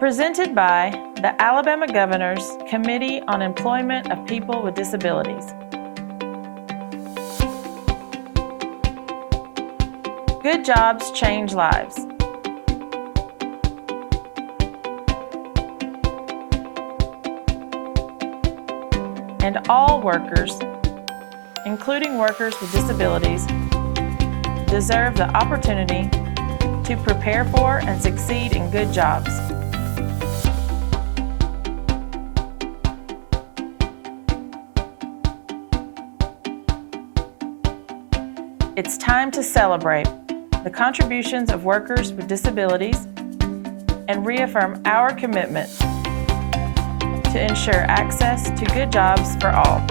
Presented by the Alabama Governor's Committee on Employment of People with Disabilities. Good jobs change lives. And all workers, including workers with disabilities, deserve the opportunity to prepare for and succeed in good jobs. It's time to celebrate the contributions of workers with disabilities and reaffirm our commitment to ensure access to good jobs for all.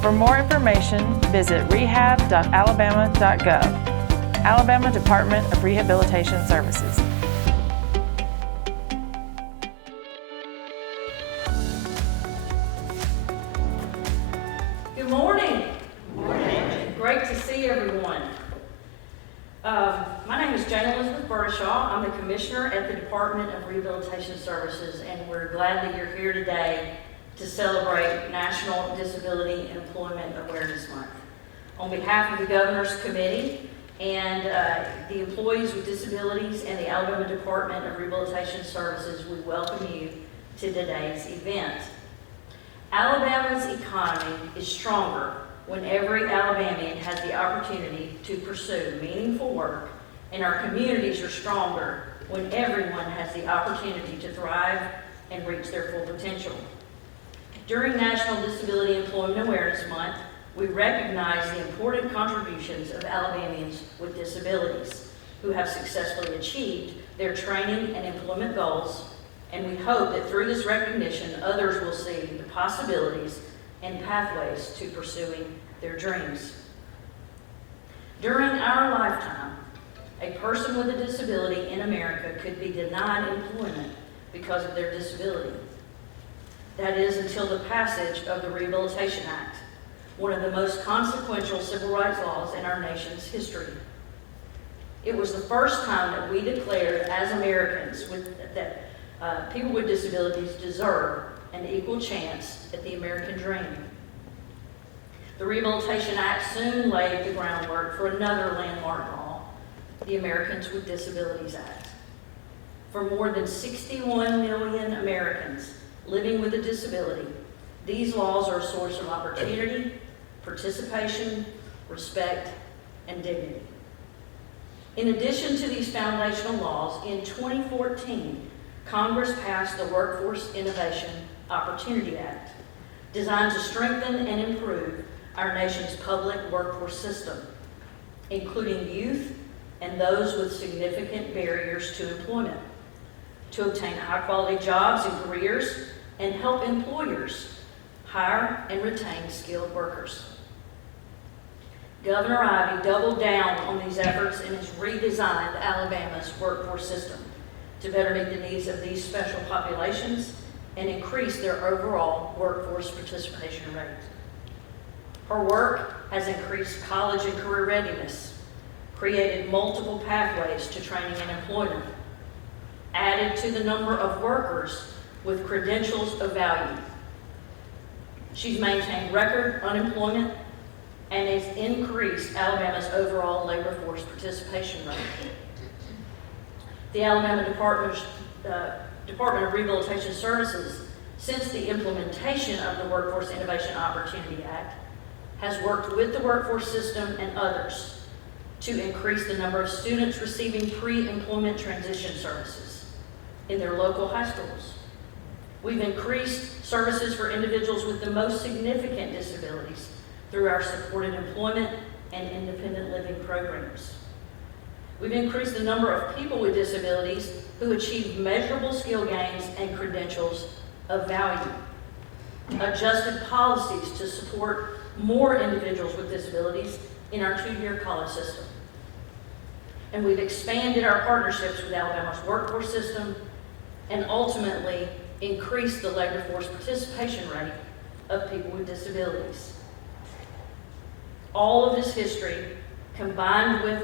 For more information, visit rehab.alabama.gov, Alabama Department of Rehabilitation Services. Good morning. Good morning. Great to see everyone. My name is Jane Elizabeth Burtishaw. I'm the Commissioner at the Department of Rehabilitation Services, and we're glad that you're here today to celebrate National Disability Employment Awareness Month. On behalf of the Governor's Committee and the employees with disabilities and the Alabama Department of Rehabilitation Services, we welcome you to today's event. Alabama's economy is stronger when every Alabamian has the opportunity to pursue meaningful work, and our communities are stronger when everyone has the opportunity to thrive and reach their full potential. During National Disability Employment Awareness Month, we recognize the important contributions of Alabamians with disabilities who have successfully achieved their training and employment goals, and we hope that through this recognition, others will see the possibilities and pathways to pursuing their dreams. During our lifetime, a person with a disability in America could be denied employment because of their disability. That is until the passage of the Rehabilitation Act, one of the most consequential civil rights laws in our nation's history. It was the first time that we declared as Americans that people with disabilities deserve an equal chance at the American dream. The Rehabilitation Act soon laid the groundwork for another landmark law, the Americans with Disabilities Act. For more than 61 million Americans living with a disability, these laws are a source of opportunity, participation, respect, and dignity. In addition to these foundational laws, in 2014, Congress passed the Workforce Innovation Opportunity Act, designed to strengthen and improve our nation's public workforce system, including youth and those with significant barriers to employment, to obtain high-quality jobs and careers and help employers hire and retain skilled workers. Governor Ivey doubled down on these efforts and has redesigned Alabama's workforce system to better meet the needs of these special populations and increase their overall workforce participation rate. Her work has increased college and career readiness, created multiple pathways to training and employment, added to the number of workers with credentials of value. She's maintained record unemployment and has increased Alabama's overall labor force participation rate. The Alabama Department of Rehabilitation Services, since the implementation of the Workforce Innovation Opportunity Act, has worked with the workforce system and others to increase the number of students receiving pre-employment transition services in their local high schools. We've increased services for individuals with the most significant disabilities through our supported employment and independent living programs. We've increased the number of people with disabilities who achieve measurable skill gains and credentials of value, adjusted policies to support more individuals with disabilities in our two-year college system. And we've expanded our partnerships with Alabama's workforce system and ultimately increased the labor force participation rate of people with disabilities. All of this history, combined with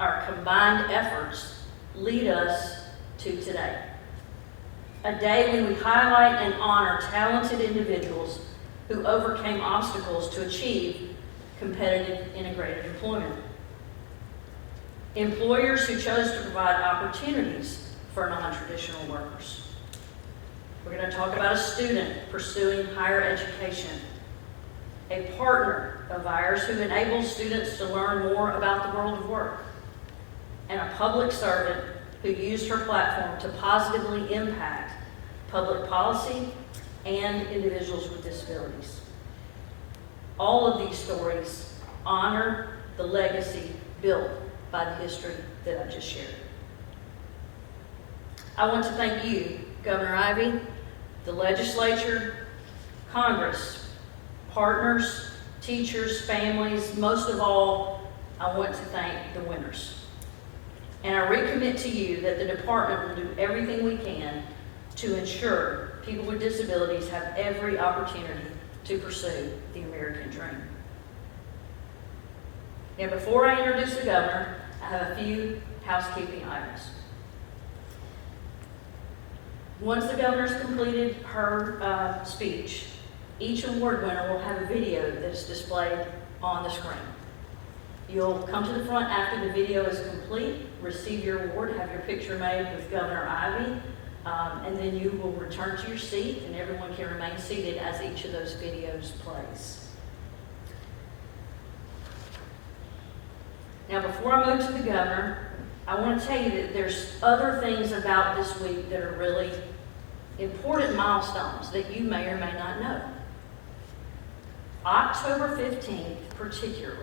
our combined efforts, lead us to today. A day when we highlight and honor talented individuals who overcame obstacles to achieve competitive integrated employment. Employers who chose to provide opportunities for non-traditional workers. We're going to talk about a student pursuing higher education, a partner of ours who enables students to learn more about the world of work, and a public servant who used her platform to positively impact public policy and individuals with disabilities. All of these stories honor the legacy built by the history that I just shared. I want to thank you, Governor Ivey, the legislature, Congress, partners, teachers, families. Most of all, I want to thank the winners. And I recommit to you that the department will do everything we can to ensure people with disabilities have every opportunity to pursue the American dream. Now, before I introduce the governor, I have a few housekeeping items. Once the governor's completed her speech, each award winner will have a video that's displayed on the screen. You'll come to the front after the video is complete, receive your award, have your picture made with Governor Ivey, and then you will return to your seat, and everyone can remain seated as each of those videos plays. Now, before I move to the governor, I want to tell you that there's other things about this week that are really important milestones that you may or may not know. October 15th, particularly.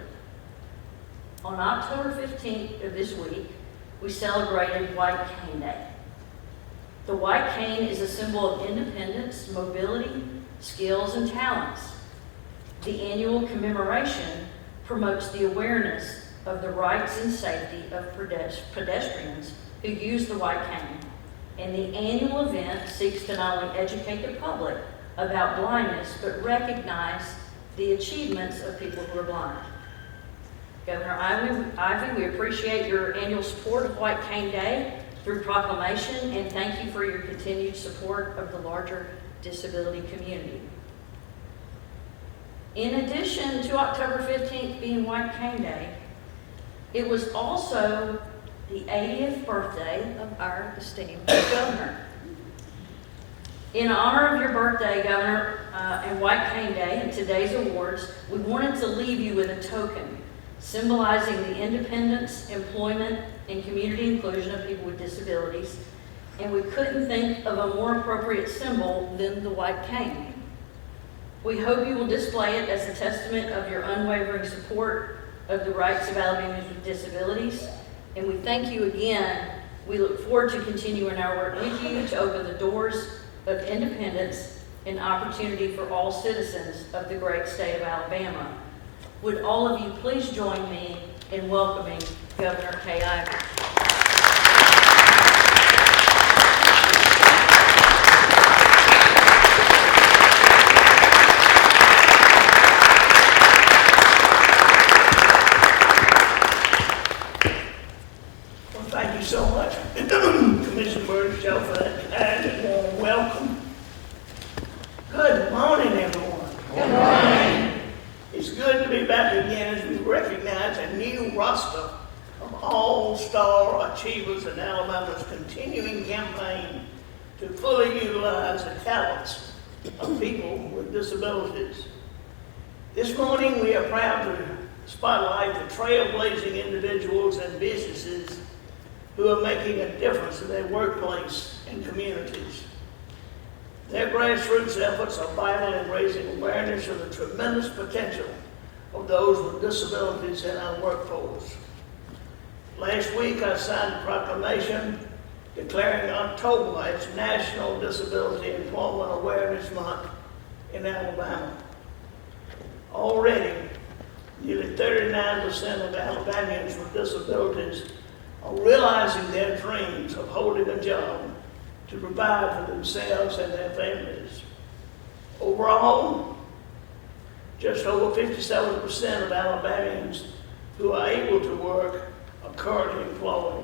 On October 15th of this week, we celebrated White Cane Day. The white cane is a symbol of independence, mobility, skills, and talents. The annual commemoration promotes the awareness of the rights and safety of pedestrians who use the white cane. And the annual event seeks to not only educate the public about blindness, but recognize the achievements of people who are blind. Governor Ivey, we appreciate your annual support of White Cane Day through proclamation, and thank you for your continued support of the larger disability community. In addition to October 15th being White Cane Day, it was also the 80th birthday of our esteemed governor. In honor of your birthday, Governor, and White Cane Day and today's awards, we wanted to leave you with a token symbolizing the independence, employment, and community inclusion of people with disabilities, and we couldn't think of a more appropriate symbol than the white cane. We hope you will display it as a testament of your unwavering support of the rights of Alabamians with disabilities, and we thank you again. We look forward to continuing our work with you to open the doors of independence and opportunity for all citizens of the great state of Alabama. Would all of you please join me in welcoming Governor Kay Ivey. Well, thank you so much, Commissioner Birdshaw, for that kind and warm welcome. Good morning, everyone. Good morning. It's good to be back again as we recognize a new roster of all-star achievers in Alabama's continuing campaign to fully utilize the talents of people with disabilities. This morning, we are proud to spotlight the trailblazing individuals and businesses who are making a difference in their workplace and communities. Their grassroots efforts are vital in raising awareness of the tremendous potential of those with disabilities in our workforce. Last week, I signed a proclamation declaring October as National Disability Employment Awareness Month in Alabama. Already, nearly 39% of Alabamians with disabilities are realizing their dreams of holding a job to provide for themselves and their families. Overall, just over 57% of Alabamians who are able to work are currently employed.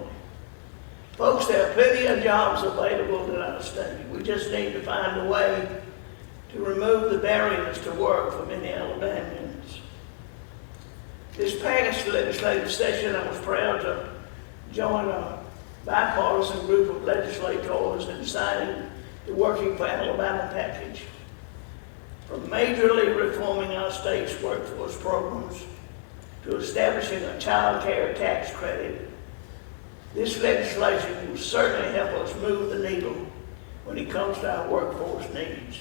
Folks, there are plenty of jobs available in our state. We just need to find a way to remove the barriers to work for many Alabamians. This past legislative session, I was proud to join a bipartisan group of legislators in signing the Working for Alabama package. From majorly reforming our state's workforce programs to establishing a child care tax credit, this legislation will certainly help us move the needle when it comes to our workforce needs.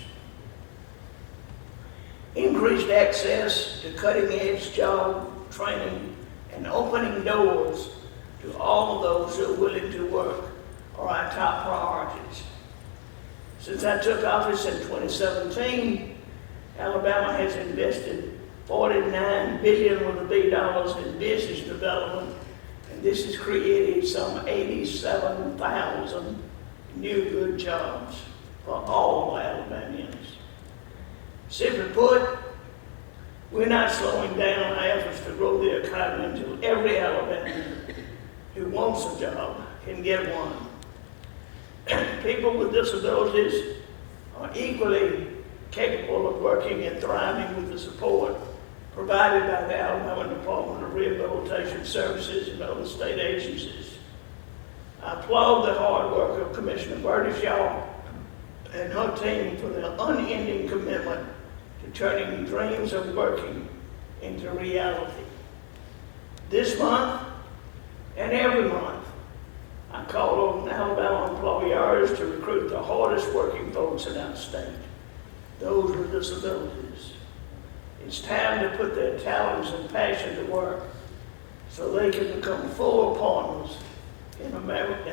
Increased access to cutting-edge job training and opening doors to all of those who are willing to work are our top priorities. Since I took office in 2017, Alabama has invested $49 billion with a B dollars in business development, and this has created some 87,000 new good jobs for all Alabamians. Simply put, we're not slowing down our efforts to grow the economy until every Alabamian who wants a job can get one. People with disabilities are equally capable of working and thriving with the support provided by the Alabama Department of Rehabilitation Services and other state agencies. I applaud the hard work of Commissioner Shaw and her team for their unending commitment to turning dreams of working into reality. This month and every month, I call on Alabama employers to recruit the hardest working folks in our state, those with disabilities. It's time to put their talents and passion to work so they can become full partners in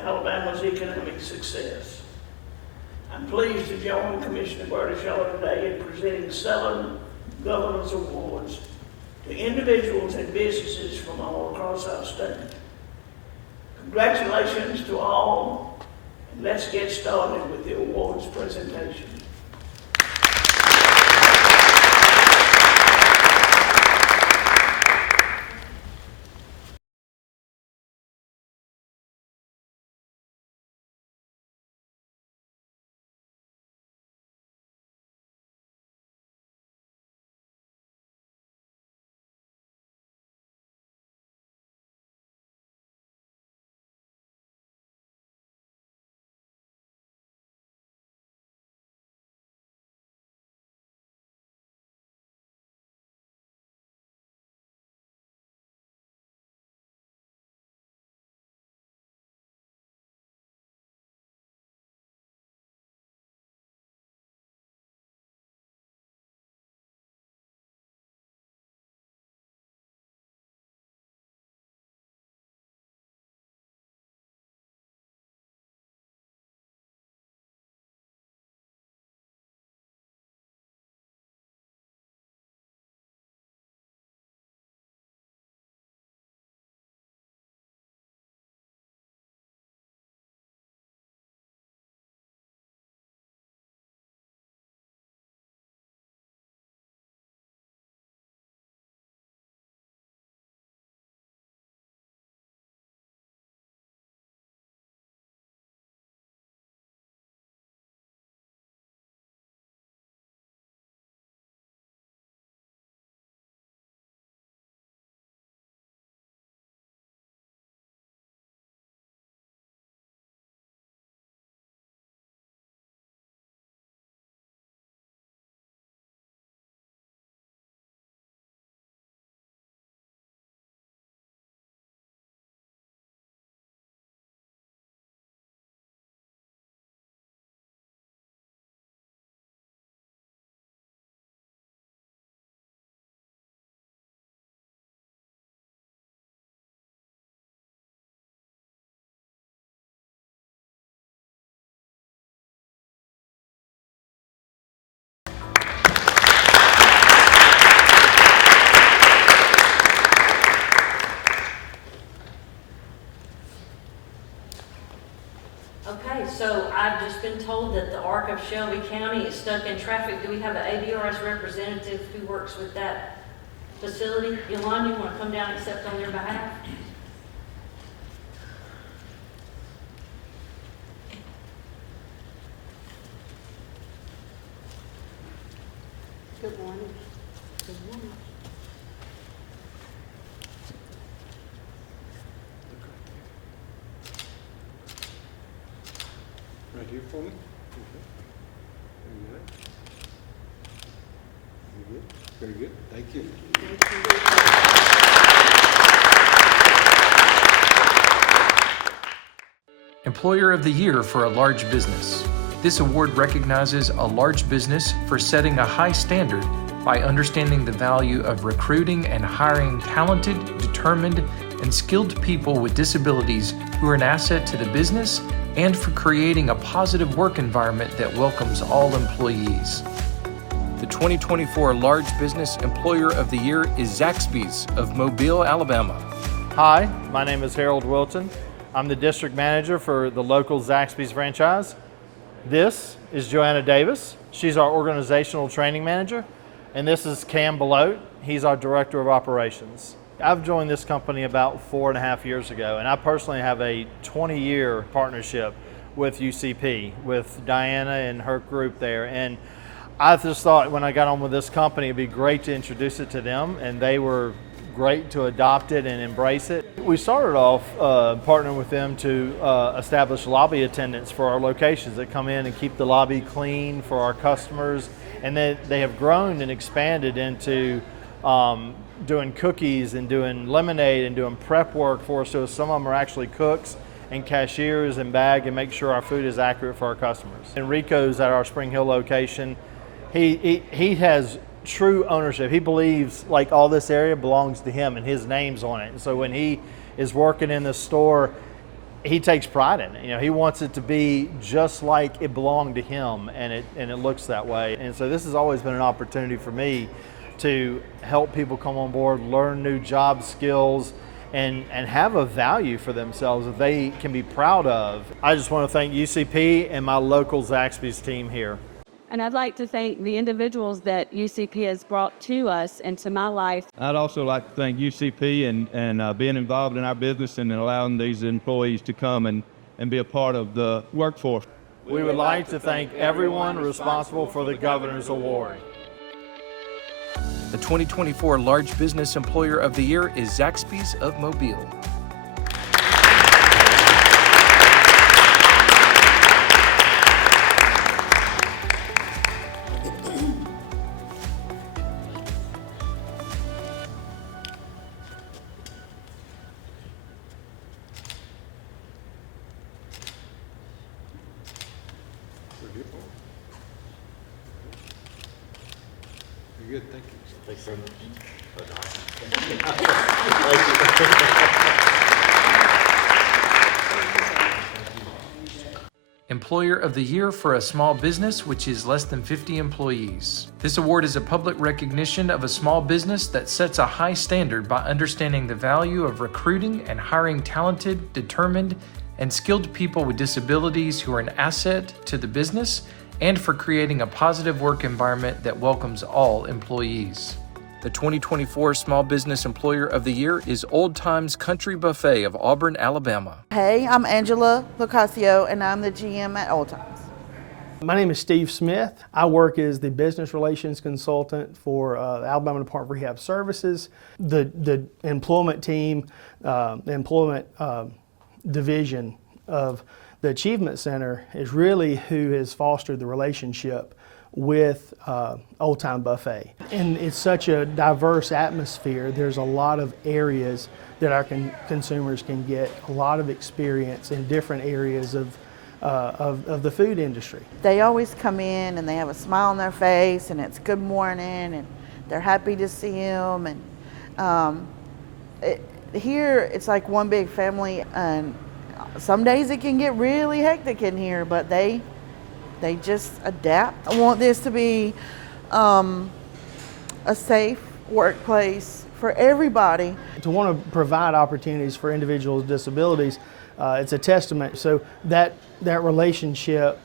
Alabama's economic success. I'm pleased to join Commissioner Shaw today in presenting 7 Governor's Awards to individuals and businesses from all across our state. Congratulations to all, and let's get started with the awards presentation. Okay, so I've just been told that the Arc of Shelby County is stuck in traffic. Do we have an ABRS representative who works with that facility? Yolanda, you want to come down and accept on their behalf? Good morning. Good morning. Right here for me. Okay. Very good. Very good. Thank you. Employer of the Year for a large business. This award recognizes a large business for setting a high standard by understanding the value of recruiting and hiring talented, determined, and skilled people with disabilities who are an asset to the business, and for creating a positive work environment that welcomes all employees. The 2024 Large Business Employer of the Year is Zaxby's of Mobile, Alabama. Hi, my name is Harold Wilton. I'm the district manager for the local Zaxby's franchise. This is Joanna Davis. She's our organizational training manager. And this is Cam Belote. He's our director of operations. I've joined this company about 4.5 years ago, and I personally have a 20-year partnership with UCP, with Diana and her group there. And I just thought when I got on with this company, it'd be great to introduce it to them, and they were great to adopt it and embrace it. We started off partnering with them to establish lobby attendants for our locations that come in and keep the lobby clean for our customers. And then they have grown and expanded into doing cookies and doing lemonade and doing prep work for us. So some of them are actually cooks and cashiers and bag and make sure our food is accurate for our customers. Enrico's at our Spring Hill location. He has true ownership. He believes like all this area belongs to him and his name's on it. And so when he is working in the store, he takes pride in it. You know, he wants it to be just like it belonged to him, and it looks that way. And so this has always been an opportunity for me to help people come on board, learn new job skills, and have a value for themselves that they can be proud of. I just want to thank UCP and my local Zaxby's team here. And I'd like to thank the individuals that UCP has brought to us and to my life. I'd also like to thank UCP and being involved in our business and allowing these employees to come and be a part of the workforce. We would like to thank everyone responsible for the Governor's Award. The 2024 Large Business Employer of the Year is Zaxby's of Mobile. Very good. Very good. Thank you. Thanks very much. Employer of the Year for a small business which is less than 50 employees. This award is a public recognition of a small business that sets a high standard by understanding the value of recruiting and hiring talented, determined, and skilled people with disabilities who are an asset to the business, and for creating a positive work environment that welcomes all employees. The 2024 Small Business Employer of the Year is Ole Times Country Buffet of Auburn, Alabama. Hey, I'm Angela Locasio, and I'm the GM at Ole Times. My name is Steve Smith. I work as the business relations consultant for the Alabama Department of Rehab Services. The employment team, the employment division of the Achievement Center is really who has fostered the relationship with Ole Time Buffet. And it's such a diverse atmosphere. There's a lot of areas that our consumers can get a lot of experience in different areas of the food industry. They always come in and they have a smile on their face, and it's good morning, and they're happy to see them. And here it's like one big family, and some days it can get really hectic in here, but they just adapt. I want this to be a safe workplace for everybody. To want to provide opportunities for individuals with disabilities, it's a testament. So that relationship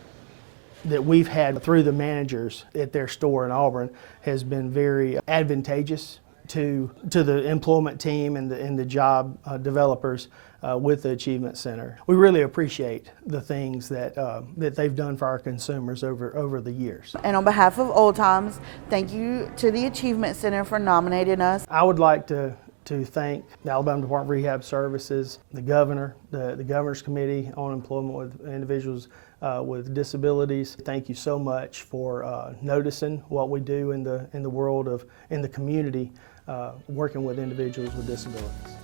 that we've had through the managers at their store in Auburn has been very advantageous to the employment team and the job developers with the Achievement Center. We really appreciate the things that they've done for our consumers over the years. And on behalf of Ole Times, thank you to the Achievement Center for nominating us. I would like to thank the Alabama Department of Rehab Services, the governor, the Governor's Committee on Employment with Individuals with Disabilities. Thank you so much for noticing what we do in the world in the community, working with individuals with disabilities.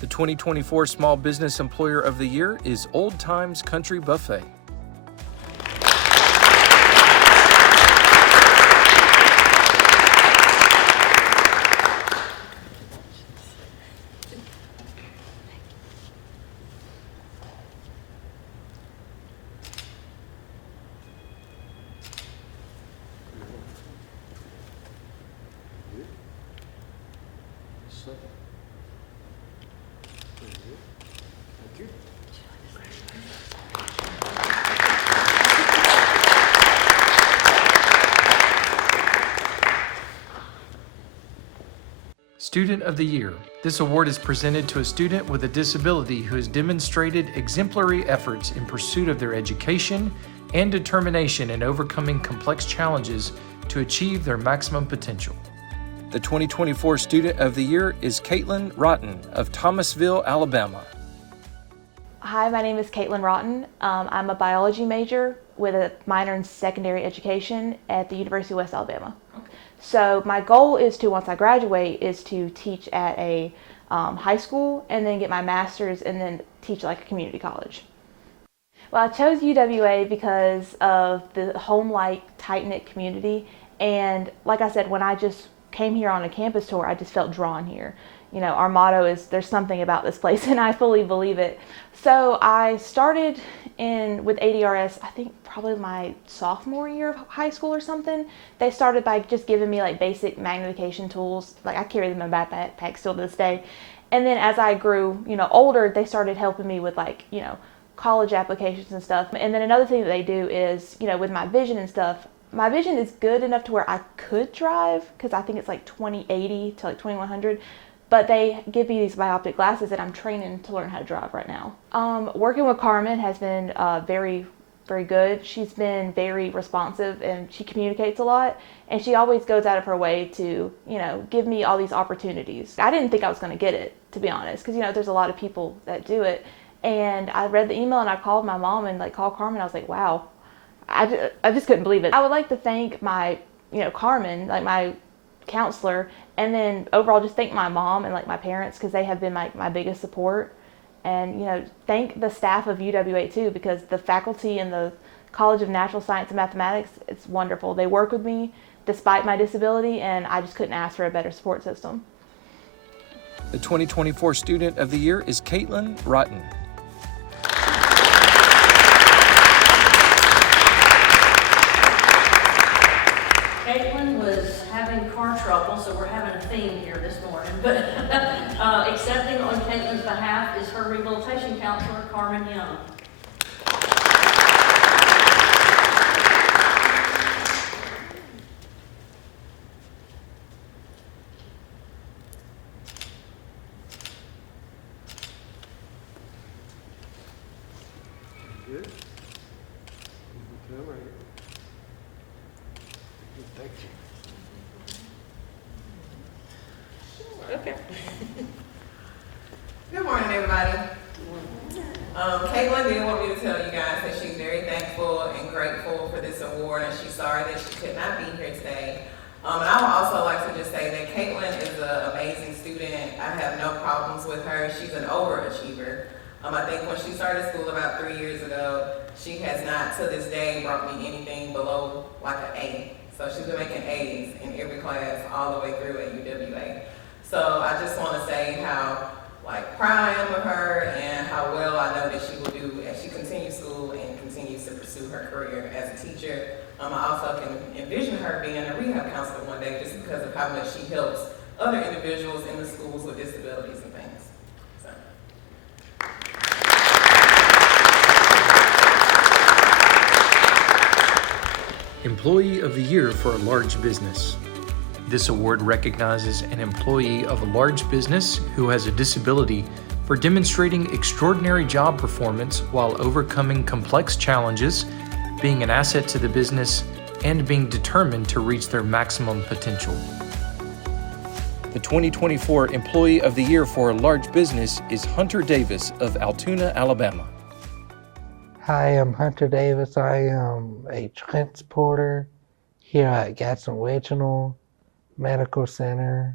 The 2024 Small Business Employer of the Year is Ole Times Country Buffet. So, very good. Thank you. Student of the Year. This award is presented to a student with a disability who has demonstrated exemplary efforts in pursuit of their education and determination in overcoming complex challenges to achieve their maximum potential. The 2024 Student of the Year is Caitlin Rotten of Thomasville, Alabama. Hi, my name is Caitlin Rotten. I'm a biology major with a minor in secondary education at the University of West Alabama. So my goal is to, once I graduate, is to teach at a high school and then get my master's and then teach like a community college. Well, I chose UWA because of the home-like, tight-knit community. And like I said, when I just came here on a campus tour, I just felt drawn here. You know, our motto is there's something about this place, and I fully believe it. So I started with ADRS, I think probably my sophomore year of high school or something. They started by just giving me like basic magnification tools. Like I carry them in my backpack still to this day. And then as I grew, older, they started helping me with like, college applications and stuff. And then another thing that they do is, with my vision and stuff, my vision is good enough to where I could drive, because I think it's like 20/80 to like 2100. But they give me these bioptic glasses and I'm training to learn how to drive right now. Working with Carmen has been very, very good. She's been very responsive and she communicates a lot. And she always goes out of her way to, give me all these opportunities. I didn't think I was going to get it, to be honest, because, there's a lot of people that do it. And I read the email and I called my mom and called Carmen. I was like, wow, I just couldn't believe it. I would like to thank my, Carmen, my counselor, and then overall just thank my mom and my parents, because they have been my biggest support. And thank the staff of UWA too, because the faculty in the College of Natural Science and Mathematics, it's wonderful. They work with me despite my disability, and I just couldn't ask for a better support system. The 2024 Student of the Year is Caitlin Rotten. Caitlin was having car trouble, so we're having a theme here this morning. But accepting on Caitlin's behalf is her rehabilitation counselor, Carmen Young. Good. Come right here. Thank you. Okay. Good morning, everybody. Caitlin did want me to tell you guys that she's very thankful and grateful for this award, and she's sorry that she could not be here today. And I would also like to just say that Caitlin is an amazing student. I have no problems with her. She's an overachiever. I think when she started school about 3 years ago, she has not to this day brought me anything below like an A. So she's been making A's in every class all the way through at UWA. So I just want to say how proud I am of her and how well I know that she will do as she continues school and continues to pursue her career as a teacher. I also can envision her being a rehab counselor one day just because of how much she helps other individuals in the schools with disabilities and things. So. Employee of the Year for a Large Business. This award recognizes an employee of a large business who has a disability for demonstrating extraordinary job performance while overcoming complex challenges, being an asset to the business, and being determined to reach their maximum potential. The 2024 Employee of the Year for a Large Business is Hunter Davis of Altoona, Alabama. Hi, I'm Hunter Davis. I am a transporter here at Gadsden Regional Medical Center.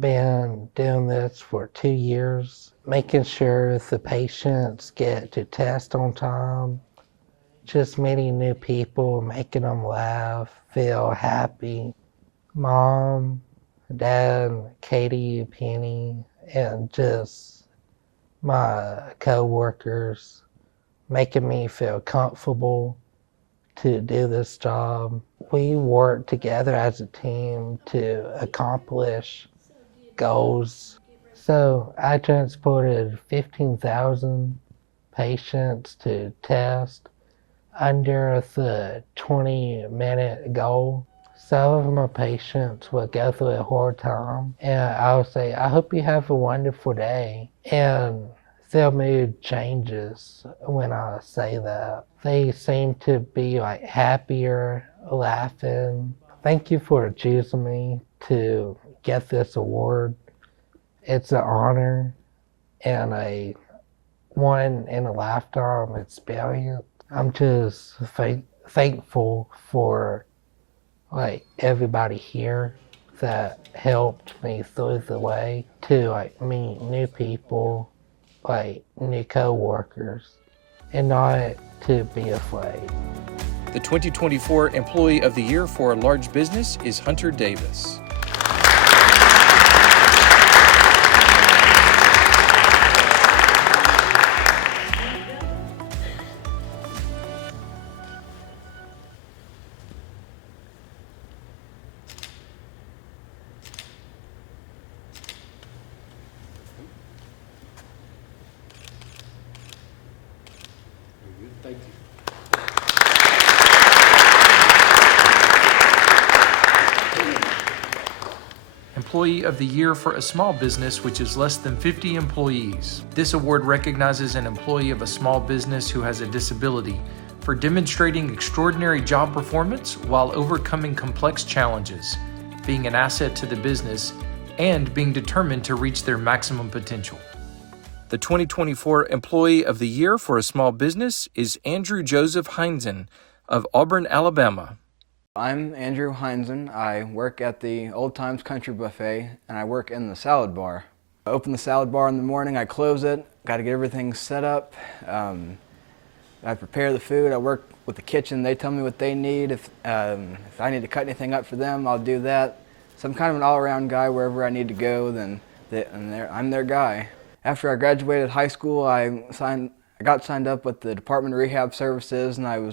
Been doing this for 2 years, making sure the patients get to test on time, just meeting new people, making them laugh, feel happy. Mom, Dad, Katie, Penny, and just my co-workers, making me feel comfortable to do this job. We work together as a team to accomplish goals. So I transported 15,000 patients to test under the 20-minute goal. Some of my patients will go through a hard time, and I'll say, I hope you have a wonderful day. And their mood changes when I say that. They seem to be like happier, laughing. Thank you for choosing me to get this award. It's an honor and a one-in-a-lifetime experience. I'm just thankful for everybody here that helped me through the way to meet new people, new co-workers, and not to be afraid. The 2024 Employee of the Year for a Large Business is Hunter Davis. Thank you. Employee of the Year for a small business which is less than 50 employees. This award recognizes an employee of a small business who has a disability for demonstrating extraordinary job performance while overcoming complex challenges, being an asset to the business, and being determined to reach their maximum potential. The 2024 Employee of the Year for a small business is Andrew Joseph Heinzen of Auburn, Alabama. I'm Andrew Heinzen. I work at the Ole Times Country Buffet, and I work in the salad bar. I open the salad bar in the morning, I close it, got to get everything set up. I prepare the food, I work with the kitchen, they tell me what they need. If I need to cut anything up for them, I'll do that. So I'm kind of an all-around guy. Wherever I need to go, I'm their guy. After I graduated high school, I got signed up with the Department of Rehab Services, and I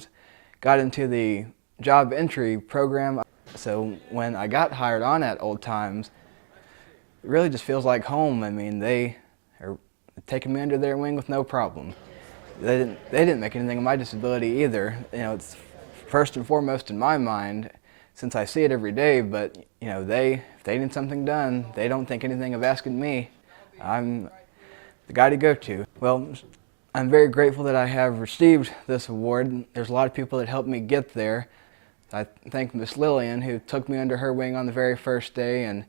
got into the job entry program. So when I got hired on at Ole Times, it really just feels like home. I mean, they are taking me under their wing with no problem. They didn't make anything of my disability either. You know, it's first and foremost in my mind, since I see it every day. But you know, if they need something done, they don't think anything of asking me. I'm the guy to go to. Well, I'm very grateful that I have received this award. There's a lot of people that helped me get there. I thank Miss Lillian, who took me under her wing on the very first day and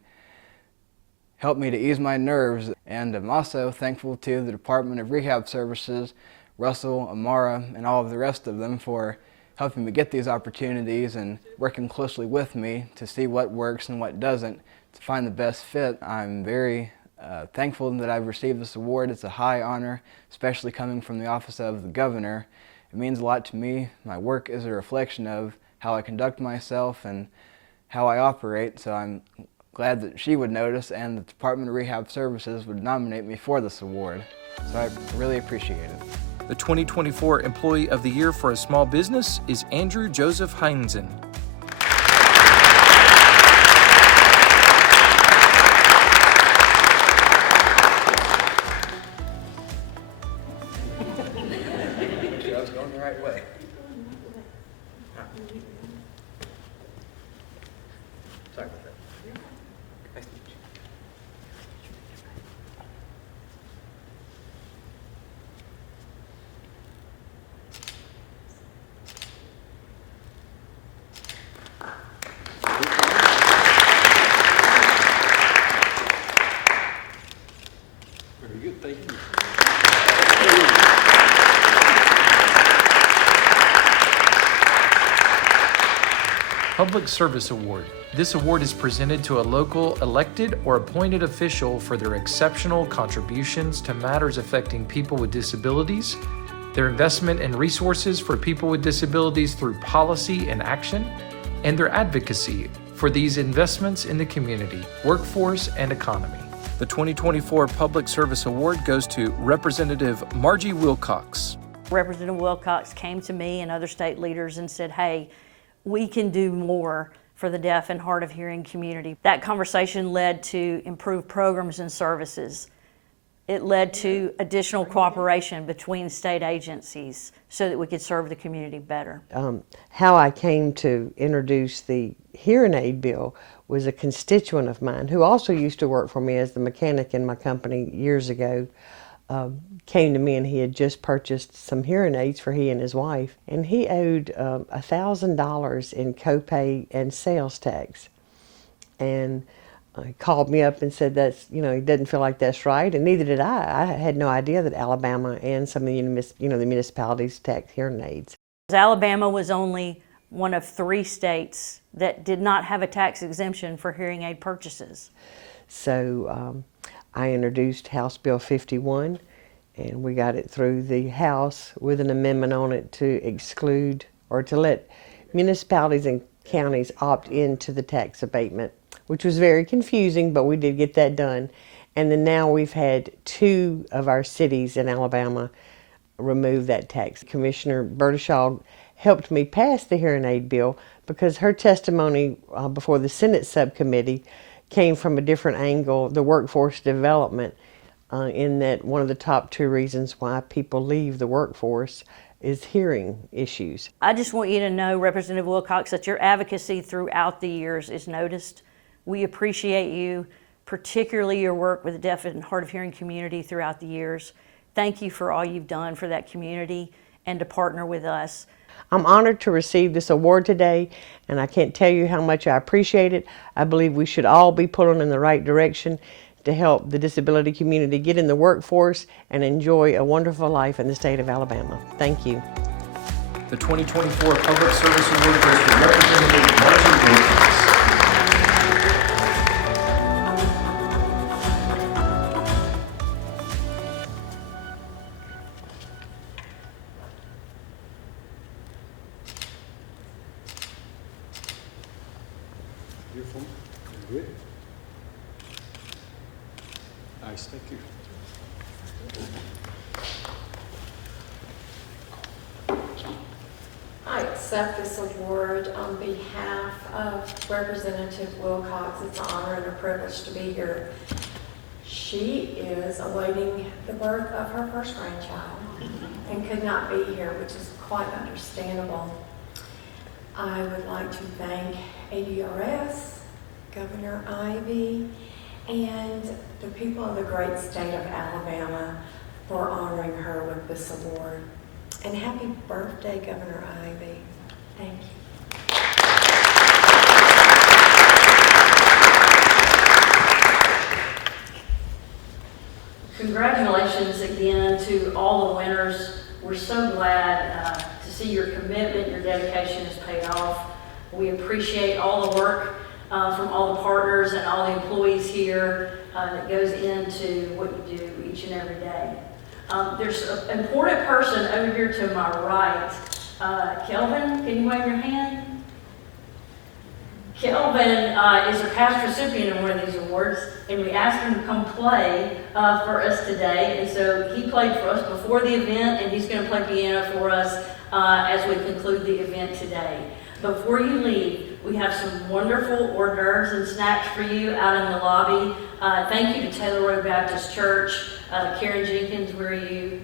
helped me to ease my nerves. And I'm also thankful to the Department of Rehab Services, Russell, Amara, and all of the rest of them for helping me get these opportunities and working closely with me to see what works and what doesn't to find the best fit. I'm very thankful that I've received this award. It's a high honor, especially coming from the office of the governor. It means a lot to me. My work is a reflection of how I conduct myself and how I operate, so I'm glad that she would notice and the Department of Rehab Services would nominate me for this award. So I really appreciate it. The 2024 Employee of the Year for a small business is Andrew Joseph Heinzen. I was going the right way. Sorry about that. Nice to meet you. Public Service Award. This award is presented to a local elected or appointed official for their exceptional contributions to matters affecting people with disabilities, their investment in resources for people with disabilities through policy and action, and their advocacy for these investments in the community, workforce, and economy. The 2024 Public Service Award goes to Representative Margie Wilcox. Representative Wilcox came to me and other state leaders and said, hey, we can do more for the deaf and hard of hearing community. That conversation led to improved programs and services. It led to additional cooperation between state agencies so that we could serve the community better. How I came to introduce the hearing aid bill was a constituent of mine who also used to work for me as the mechanic in my company years ago. Came to me and he had just purchased some hearing aids for he and his wife, and he owed $1,000 in copay and sales tax. And he called me up and said that's, he doesn't feel like that's right, and neither did I. I had no idea that Alabama and some of the municipalities tax hearing aids. Alabama was only one of 3 states that did not have a tax exemption for hearing aid purchases. So I introduced House Bill 51, and we got it through the House with an amendment on it to exclude or to let municipalities and counties opt into the tax abatement, which was very confusing, but we did get that done. And then now we've had 2 of our cities in Alabama remove that tax. Commissioner Bertashaw helped me pass the hearing aid bill because her testimony before the Senate subcommittee came from a different angle, the workforce development, in that one of the top 2 reasons why people leave the workforce is hearing issues. I just want you to know, Representative Wilcox, that your advocacy throughout the years is noticed. We appreciate you, particularly your work with the deaf and hard of hearing community throughout the years. Thank you for all you've done for that community and to partner with us. I'm honored to receive this award today, and I can't tell you how much I appreciate it. I believe we should all be pulling in the right direction to help the disability community get in the workforce and enjoy a wonderful life in the state of Alabama. Thank you. The 2024 Public Service Award goes to Representative Margie Wilcox. Beautiful. Good. Nice, thank you. I accept this award on behalf of Representative Wilcox. It's an honor and a privilege to be here. She is awaiting the birth of her first grandchild and could not be here, which is quite understandable. I would like to thank ADRS, Governor Ivey, and the people of the great state of Alabama for honoring her with this award. And happy birthday, Governor Ivey. Thank you. Congratulations again to all the winners. We're so glad to see your commitment, your dedication has paid off. We appreciate all the work from all the partners and all the employees here that goes into what you do each and every day. There's an important person over here to my right. Kelvin, can you wave your hand? Kelvin is a past recipient of one of these awards, and we asked him to come play for us today. And so he played for us before the event, and he's going to play piano for us as we conclude the event today. Before you leave, we have some wonderful hors d'oeuvres and snacks for you out in the lobby. Thank you to Taylor Road Baptist Church. Karen Jenkins, where are you?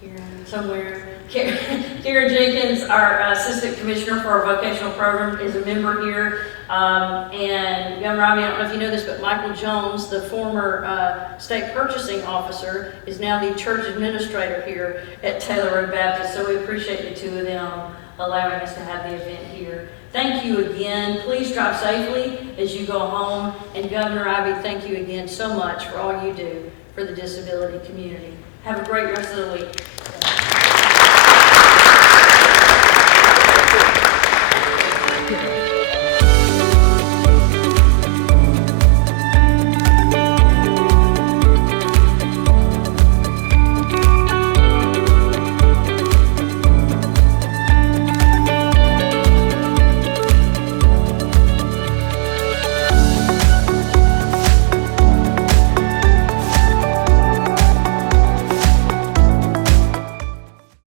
Here somewhere. Karen Jenkins, our Assistant Commissioner for our vocational program, is a member here. And Governor Ivey, I don't know if you know this, but Michael Jones, the former State Purchasing Officer, is now the church administrator here at Taylor Road Baptist. So we appreciate the 2 of them allowing us to have the event here. Thank you again. Please drive safely as you go home. And Governor Ivey, thank you again so much for all you do for the disability community. Have a great rest of the week.